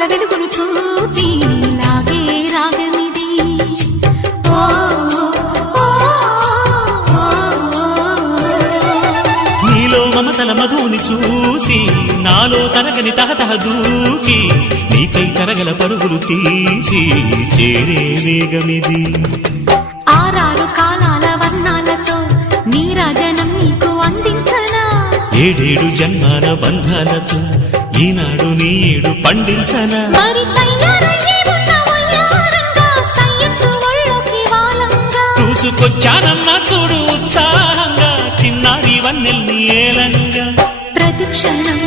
తలపుల వెలుగును చూపి లాగే రాగమిది. నీలో మమతల మధుని చూసి నాలో తరగని తహతహ దూకి నీకై తరగల పరుగులు తీసి చేరే వేగమిది. ఆరారు కాలాల వర్ణాలతో నీరాజనం నీకు అందించనా, ఏడేడు జన్మాల బంధాలతో ఈనాడు నీడు పండించనా. మరి తయారయ్యే ఉన్న వయ్యారంగా సయ్యత్తు ఒళ్ళోకి వాలంగా చూసుకొచ్చానమ్మా చూడు ఉత్సాహంగా చిన్నారి వన్నెల్ని ఏలంగా. ప్రతిక్షణం